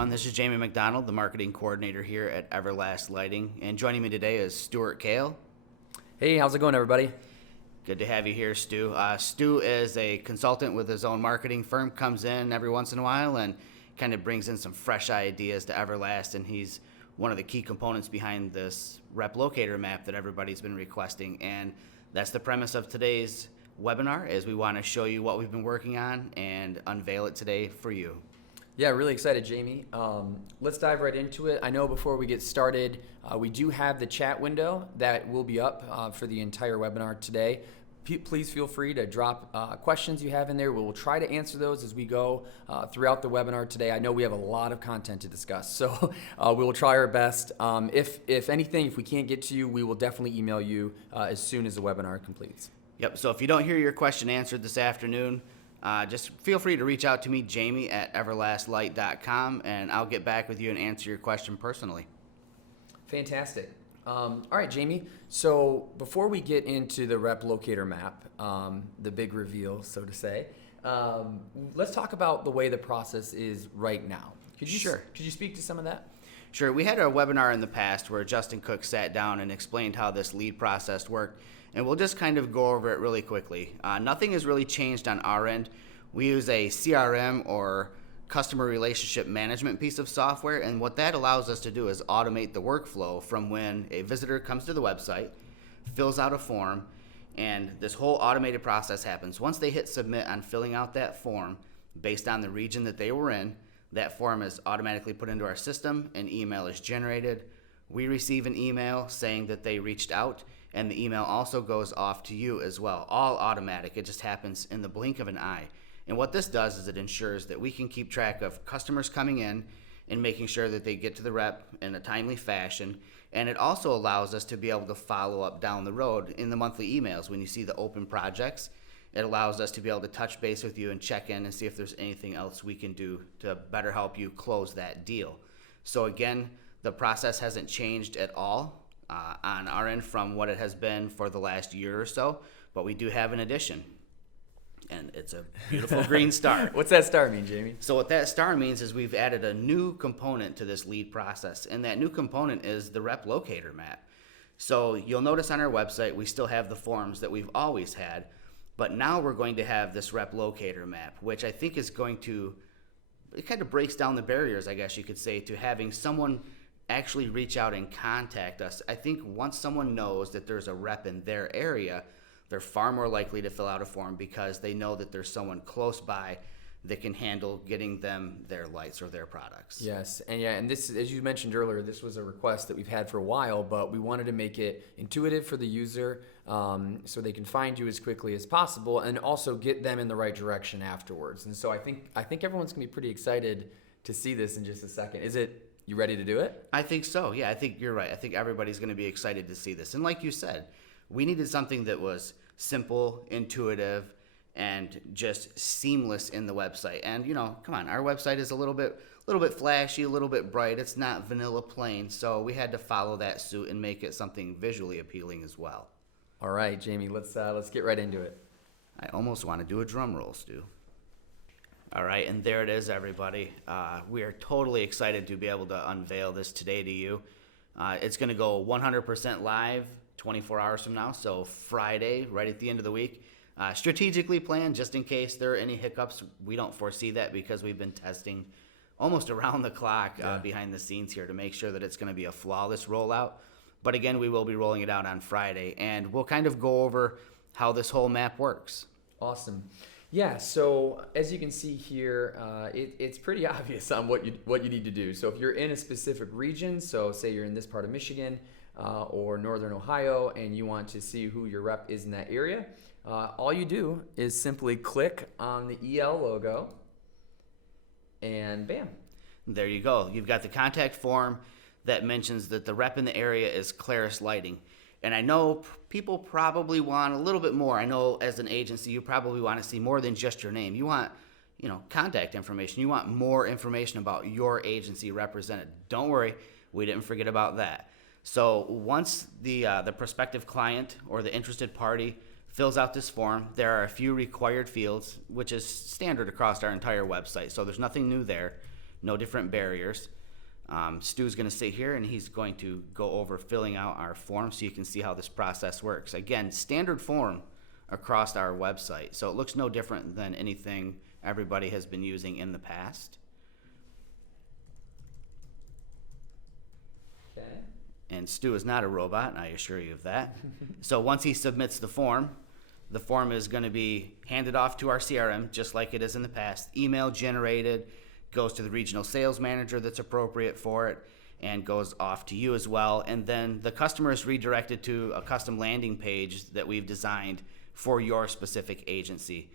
everyone. This is Jamie McDonald, the marketing coordinator here at EverLast Lighting. And joining me today is Stuart Kale. Hey, how's it going, everybody? Good to have you here, Stu. Stu is a consultant with his own marketing firm, comes in every once in a while and kind of brings in some fresh ideas to EverLast, and he's one of the key components behind this Rep Locator map that everybody's been requesting. And that's the premise of today's webinar, is we want to show you what we've been working on and unveil it today for you. Yeah, really excited, Jamie. Let's dive right into it. I know before we get started, we do have the chat window that will be up for the entire webinar today. Please feel free to drop questions you have in there. We'll try to answer those as we go throughout the webinar today. I know we have a lot of content to discuss, so we will try our best. If anything, if we can't get to you, we will definitely email you as soon as the webinar completes. Yep, so if you don't hear your question answered this afternoon, just feel free to reach out to me, Jamie, at everlastlight.com, and I'll get back with you and answer your question personally. Fantastic. All right, Jamie. So before we get into the Rep Locator map, the big reveal, so to say, let's talk about the way the process is right now. Could you speak to some of that? Sure. We had a webinar in the past where Justin Cook sat down and explained how this lead process worked, and we'll just kind of go over it really quickly. Nothing has really changed on our end. We use a CRM, or customer relationship management piece of software, and what that allows us to do is automate the workflow from when a visitor comes to the website, fills out a form, and this whole automated process happens. Once they hit submit on filling out that form, based on the region that they were in, that form is automatically put into our system, an email is generated, we receive an email saying that they reached out, and the email also goes off to you as well. All automatic. It just happens in the blink of an eye. And what this does is it ensures that we can keep track of customers coming in and making sure that they get to the rep in a timely fashion. And it also allows us to be able to follow up down the road in the monthly emails. When you see the open projects, it allows us to be able to touch base with you and check in and see if there's anything else we can do to better help you close that deal. So again, the process hasn't changed at all on our end from what it has been for the last year or so, but we do have an addition. And it's a beautiful green star. What's that star mean, Jamie? So what that star means is we've added a new component to this lead process, and that new component is the Rep Locator map. So you'll notice on our website we still have the forms that we've always had, but now we're going to have this Rep Locator map, which I think is going to, it kind of breaks down the barriers, I guess you could say, to having someone actually reach out and contact us. I think once someone knows that there's a rep in their area, they're far more likely to fill out a form because they know that there's someone close by that can handle getting them their lights or their products. Yes, and this, as you mentioned earlier, this was a request that we've had for a while, but we wanted to make it intuitive for the user so they can find you as quickly as possible and also get them in the right direction afterwards. And so I think everyone's gonna be pretty excited to see this in just a second. You ready to do it? I think so. Yeah, I think you're right. I think everybody's gonna be excited to see this. And like you said, we needed something that was simple, intuitive, and just seamless in the website. And come on, our website is a little bit flashy, a little bit bright. It's not vanilla plain, so we had to follow that suit and make it something visually appealing as well. All right, Jamie, let's get right into it. I almost want to do a drum roll, Stu. All right, and there it is, everybody. We are totally excited to be able to unveil this today to you. It's going to go 100% live 24 hours from now, so Friday, right at the end of the week. Strategically planned, just in case there are any hiccups. We don't foresee that because we've been testing almost around the clock behind the scenes here to make sure that it's going to be a flawless rollout. But again, we will be rolling it out on Friday, and we'll kind of go over how this whole map works. Awesome. Yeah, so as you can see here, it's pretty obvious on what you need to do. So if you're in a specific region, so say you're in this part of Michigan, or Northern Ohio, and you want to see who your rep is in that area, all you do is simply click on the EL logo, and bam. There you go. You've got the contact form that mentions that the rep in the area is Claris Lighting. And I know people probably want a little bit more. I know as an agency, you probably want to see more than just your name. You want, contact information. You want more information about your agency represented. Don't worry, we didn't forget about that. So once the prospective client or the interested party fills out this form, there are a few required fields, which is standard across our entire website. So there's nothing new there. no different barriers. Stu's going to sit here and he's going to go over filling out our form so you can see how this process works. Again, standard form across our website, so it looks no different than anything everybody has been using in the past. Okay. And Stu is not a robot, I assure you of that. So once he submits the form is going to be handed off to our CRM just like it is in the past. Email generated, goes to the regional sales manager that's appropriate for it, and goes off to you as well. And then the customer is redirected to a custom landing page that we've designed for your specific agency.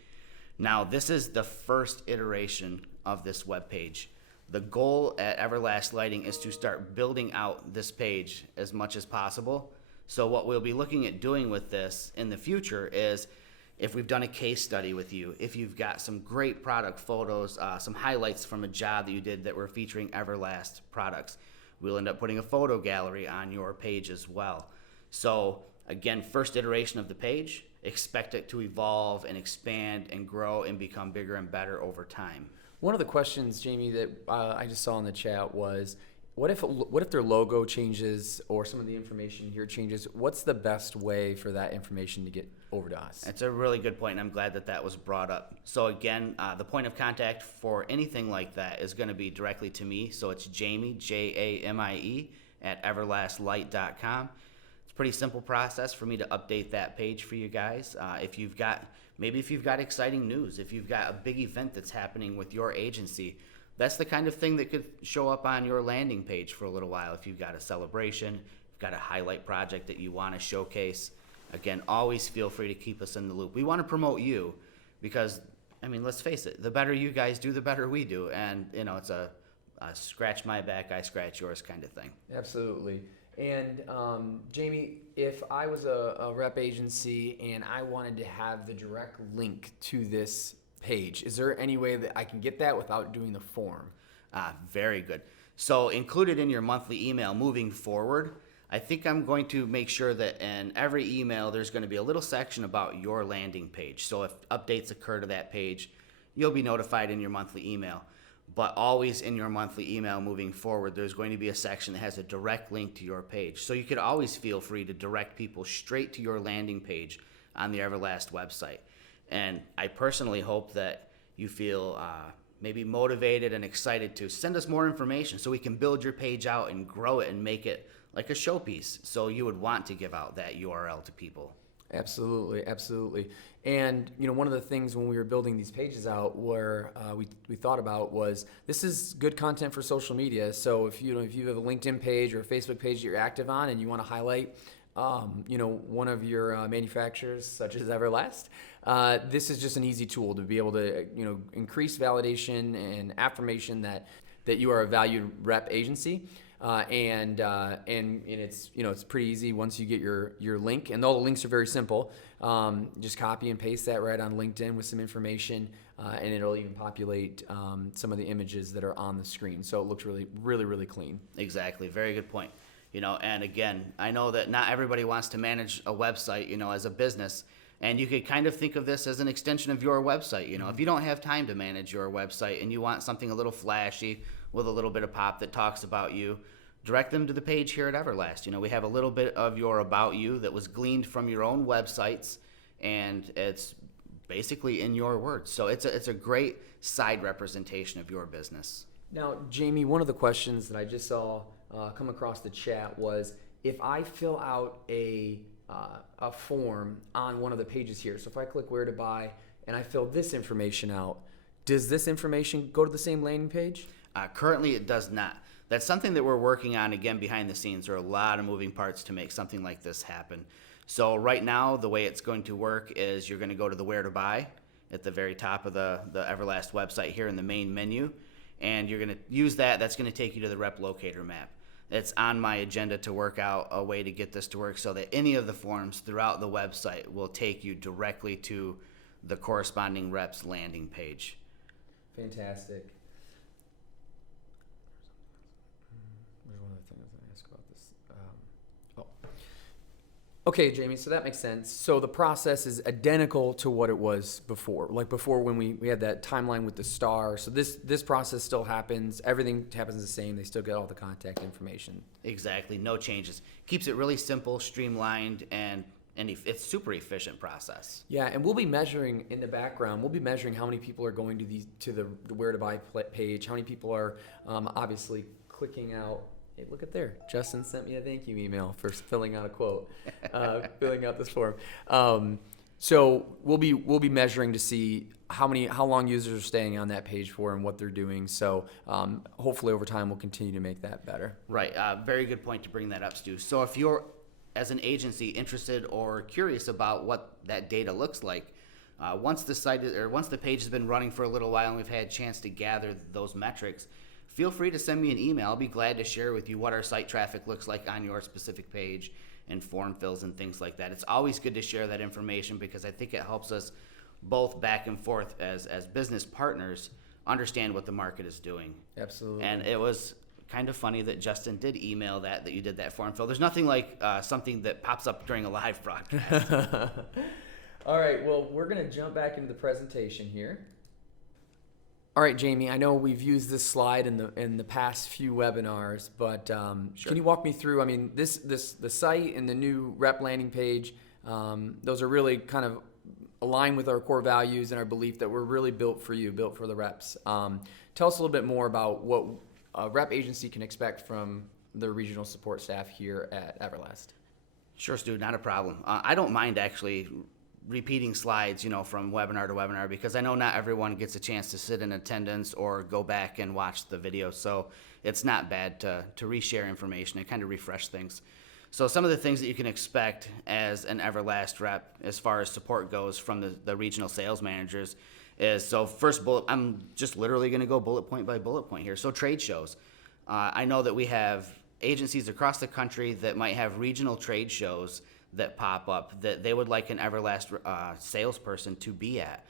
Now, this is the first iteration of this web page. The goal at EverLast Lighting is to start building out this page as much as possible. So what we'll be looking at doing with this in the future is, if we've done a case study with you, if you've got some great product photos, some highlights from a job that you did that were featuring EverLast products, we'll end up putting a photo gallery on your page as well. So again, first iteration of the page, expect it to evolve and expand and grow and become bigger and better over time. One of the questions, Jamie, that I just saw in the chat was, what if their logo changes or some of the information here changes? What's the best way for that information to get over to us? That's a really good point, and I'm glad that that was brought up. So again, the point of contact for anything like that is going to be directly to me. So it's Jamie, Jamie, at everlastlight.com. It's a pretty simple process for me to update that page for you guys. If you've got exciting news, if you've got a big event that's happening with your agency, that's the kind of thing that could show up on your landing page for a little while. If you've got a celebration, you've got a highlight project that you want to showcase, again, always feel free to keep us in the loop. We want to promote you because, I mean, let's face it, the better you guys do, the better we do. And, you know, it's a scratch my back, I scratch yours kind of thing. Absolutely. And Jamie, if I was a rep agency and I wanted to have the direct link to this page, is there any way that I can get that without doing the form? Very good. So included in your monthly email moving forward, I think I'm going to make sure that in every email there's going to be a little section about your landing page. So if updates occur to that page, you'll be notified in your monthly email. But always in your monthly email moving forward, there's going to be a section that has a direct link to your page. So you could always feel free to direct people straight to your landing page on the EverLast website. And I personally hope that you feel maybe motivated and excited to send us more information so we can build your page out and grow it and make it like a showpiece. So you would want to give out that URL to people. Absolutely, absolutely. And you know, one of the things when we were building these pages out, where we thought about was, this is good content for social media. So if you have a LinkedIn page or a Facebook page that you're active on and you want to highlight one of your manufacturers, such as EverLast, this is just an easy tool to be able to increase validation and affirmation that you are a valued rep agency. And it's pretty easy once you get your link, and all the links are very simple. Just copy and paste that right on LinkedIn with some information, and it'll even populate some of the images that are on the screen. So it looks really, really, really clean. Exactly. Very good point. And again, I know that not everybody wants to manage a website, as a business, and you could kind of think of this as an extension of your website. If you don't have time to manage your website and you want something a little flashy with a little bit of pop that talks about you, direct them to the page here at EverLast. We have a little bit of your about you that was gleaned from your own websites, and it's basically in your words. So it's a great side representation of your business. Now, Jamie, one of the questions that I just saw come across the chat was, if I fill out a form on one of the pages here, so if I click where to buy and I fill this information out, does this information go to the same landing page? Currently, it does not. That's something that we're working on, again, behind the scenes. There are a lot of moving parts to make something like this happen. So right now, the way it's going to work is you're going to go to the where to buy at the very top of the EverLast website here in the main menu, and you're going to use that. That's going to take you to the Rep Locator map. It's on my agenda to work out a way to get this to work so that any of the forms throughout the website will take you directly to the corresponding rep's landing page. Fantastic. There's one other thing I was going to ask about this. Okay, Jamie, so that makes sense. So the process is identical to what it was before. Like before when we had that timeline with the star. So this process still happens. Everything happens the same. They still get all the contact information. Exactly, no changes. Keeps it really simple, streamlined, and it's super efficient process. Yeah, and we'll be measuring in the background. We'll be measuring how many people are going to the where to buy page, how many people are obviously clicking out. Hey, look at there. Justin sent me a thank you email for filling out a quote, filling out this form. So we'll be measuring to see how long users are staying on that page for and what they're doing. So hopefully over time we'll continue to make that better. Right. Very good point to bring that up, Stu. So if you're, as an agency, interested or curious about what that data looks like, once the page has been running for a little while and we've had a chance to gather those metrics, feel free to send me an email. I'll be glad to share with you what our site traffic looks like on your specific page and form fills and things like that. It's always good to share that information because I think it helps us both back and forth as business partners understand what the market is doing. Absolutely. And it was kind of funny that Justin did email that you did that form fill. There's nothing like something that pops up during a live broadcast. All right, well, we're going to jump back into the presentation here. All right, Jamie, I know we've used this slide in the past few webinars, but Sure. Can you walk me through, I mean, the site and the new rep landing page, those are really kind of aligned with our core values and our belief that we're really built for you, built for the reps. Tell us a little bit more about what a rep agency can expect from the regional support staff here at EverLast. Sure, Stu, not a problem. I don't mind actually repeating slides, from webinar to webinar because I know not everyone gets a chance to sit in attendance or go back and watch the video. So it's not bad to reshare information and kind of refresh things. So some of the things that you can expect as an EverLast rep as far as support goes from the regional sales managers is, so first bullet, I'm just literally going to go bullet point by bullet point here. So trade shows. I know that we have agencies across the country that might have regional trade shows that pop up that they would like an EverLast salesperson to be at.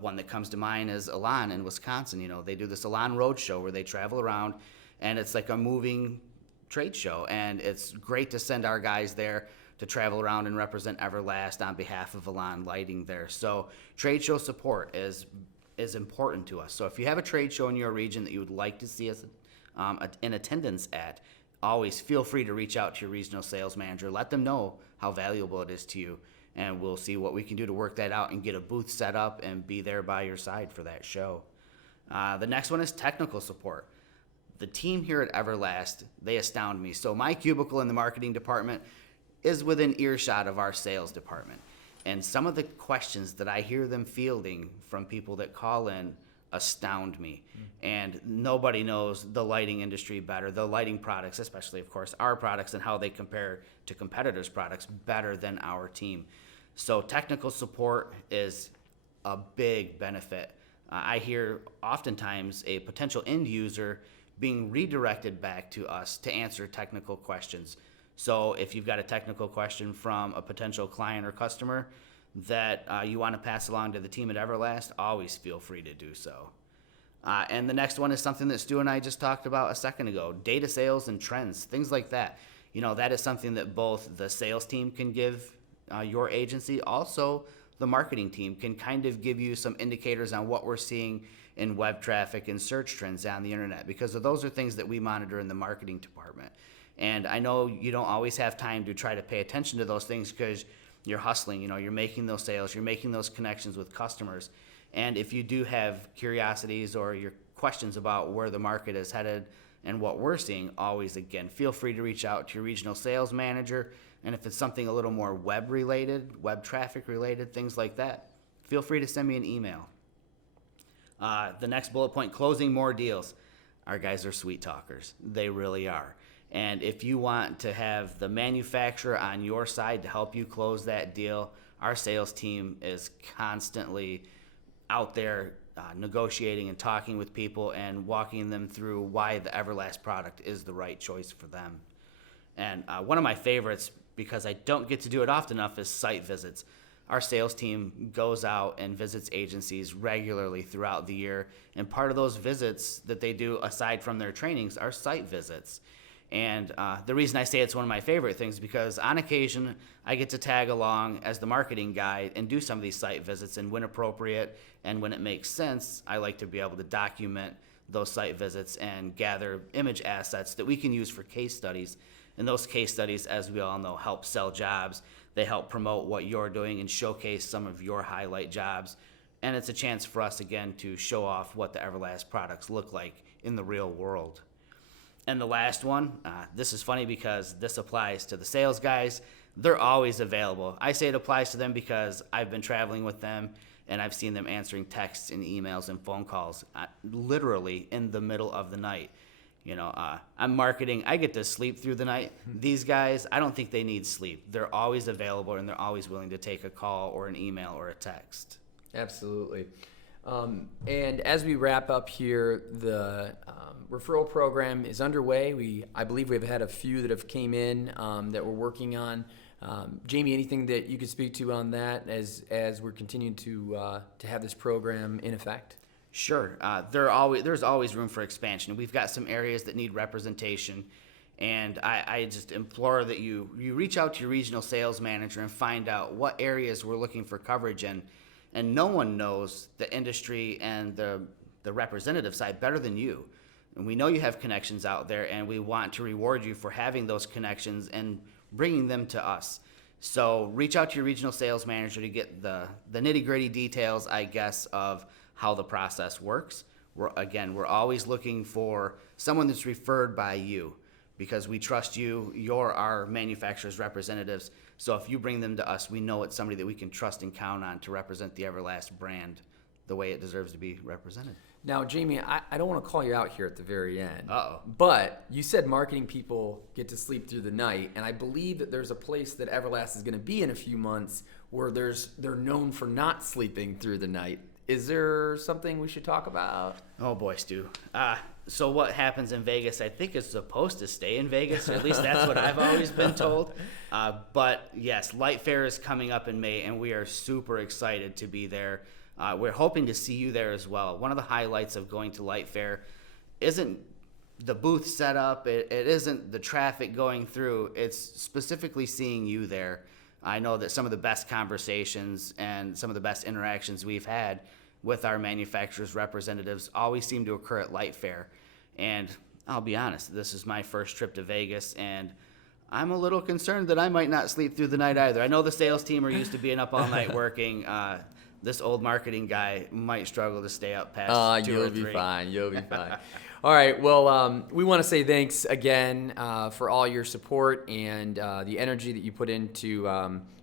One that comes to mind is Elan in Wisconsin. They do this Elan Road Show where they travel around and it's like a moving trade show. And it's great to send our guys there to travel around and represent EverLast on behalf of Elan Lighting there. So trade show support is important to us. So if you have a trade show in your region that you would like to see us in attendance at, always feel free to reach out to your regional sales manager. Let them know how valuable it is to you, and we'll see what we can do to work that out and get a booth set up and be there by your side for that show. The next one is technical support. The team here at EverLast, they astound me. So my cubicle in the marketing department is within earshot of our sales department. And some of the questions that I hear them fielding from people that call in astound me. And nobody knows the lighting industry better, the lighting products, especially, of course, our products and how they compare to competitors' products better than our team. So technical support is a big benefit. I hear oftentimes a potential end user being redirected back to us to answer technical questions. So if you've got a technical question from a potential client or customer that you want to pass along to the team at EverLast, always feel free to do so. And the next one is something that Stu and I just talked about a second ago, data sales and trends, things like that. That is something that both the sales team can give your agency, also the marketing team can kind of give you some indicators on what we're seeing in web traffic and search trends on the internet, because those are things that we monitor in the marketing department. And I know you don't always have time to try to pay attention to those things because you're hustling, you're making those sales, you're making those connections with customers. And if you do have curiosities or your questions about where the market is headed and what we're seeing, always, again, feel free to reach out to your regional sales manager. And if it's something a little more web related, web traffic related, things like that, feel free to send me an email. The next bullet point, closing more deals. Our guys are sweet talkers. They really are. And if you want to have the manufacturer on your side to help you close that deal, our sales team is constantly out there negotiating and talking with people and walking them through why the EverLast product is the right choice for them. And one of my favorites, because I don't get to do it often enough, is site visits. Our sales team goes out and visits agencies regularly throughout the year, and part of those visits that they do aside from their trainings are site visits. And the reason I say it's one of my favorite things is because on occasion I get to tag along as the marketing guy and do some of these site visits, and when appropriate and when it makes sense, I like to be able to document those site visits and gather image assets that we can use for case studies. And those case studies, as we all know, help sell jobs. They help promote what you're doing and showcase some of your highlight jobs. And it's a chance for us, again, to show off what the EverLast products look like in the real world. And the last one, this is funny because this applies to the sales guys. They're always available. I say it applies to them because I've been traveling with them and I've seen them answering texts and emails and phone calls literally in the middle of the night. You know, I'm marketing. I get to sleep through the night. These guys, I don't think they need sleep. They're always available and they're always willing to take a call or an email or a text. Absolutely. And as we wrap up here, the referral program is underway. I believe we've had a few that have came in that we're working on. Jamie, anything that you could speak to on that as we're continuing to have this program in effect? Sure. There's always room for expansion. We've got some areas that need representation, and I just implore that you reach out to your regional sales manager and find out what areas we're looking for coverage in. And no one knows the industry and the representative side better than you. And we know you have connections out there, and we want to reward you for having those connections and bringing them to us. So reach out to your regional sales manager to get the nitty-gritty details, I guess, of how the process works. We're always looking for someone that's referred by you because we trust you. You're our manufacturer's representatives. So if you bring them to us, we know it's somebody that we can trust and count on to represent the EverLast brand the way it deserves to be represented. Now, Jamie, I don't want to call you out here at the very end. Uh-oh. But you said marketing people get to sleep through the night, and I believe that there's a place that EverLast is going to be in a few months where they're known for not sleeping through the night. Is there something we should talk about? Oh boy, Stu. So what happens in Vegas, I think it's supposed to stay in Vegas, or at least that's what I've always been told. But yes, Light Fair is coming up in May, and we are super excited to be there. We're hoping to see you there as well. One of the highlights of going to Light Fair isn't the booth set up, it isn't the traffic going through, it's specifically seeing you there. I know that some of the best conversations and some of the best interactions we've had with our manufacturers' representatives always seem to occur at Light Fair. And I'll be honest, this is my first trip to Vegas, and I'm a little concerned that I might not sleep through the night either. I know the sales team are used to being up all night working. This old marketing guy might struggle to stay up past 2 or 3. You'll be fine. You'll be fine. All right. Well, we want to say thanks again for all your support and the energy that you put into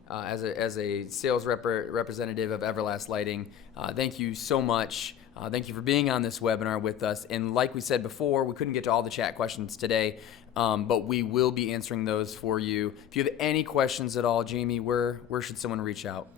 as a sales representative of EverLast Lighting. Thank you so much. Thank you for being on this webinar with us. And like we said before, we couldn't get to all the chat questions today, but we will be answering those for you. If you have any questions at all, Jamie, where should someone reach out?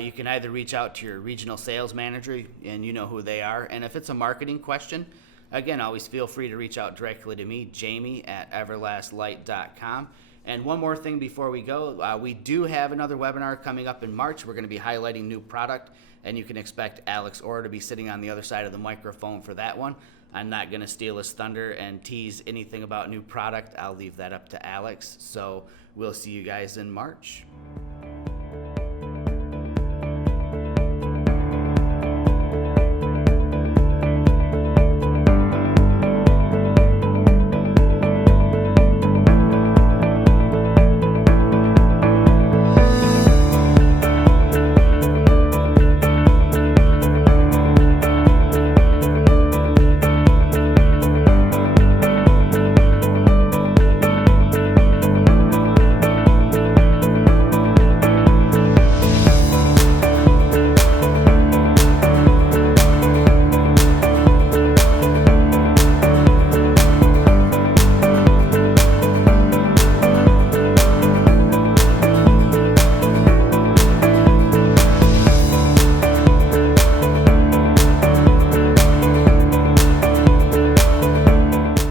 You can either reach out to your regional sales manager, and you know who they are. And if it's a marketing question, again, always feel free to reach out directly to me, Jamie at everlastlight.com. And one more thing before we go, we do have another webinar coming up in March. We're going to be highlighting new product, and you can expect Alex Orr to be sitting on the other side of the microphone for that one. I'm not going to steal his thunder and tease anything about new product. I'll leave that up to Alex. So we'll see you guys in March.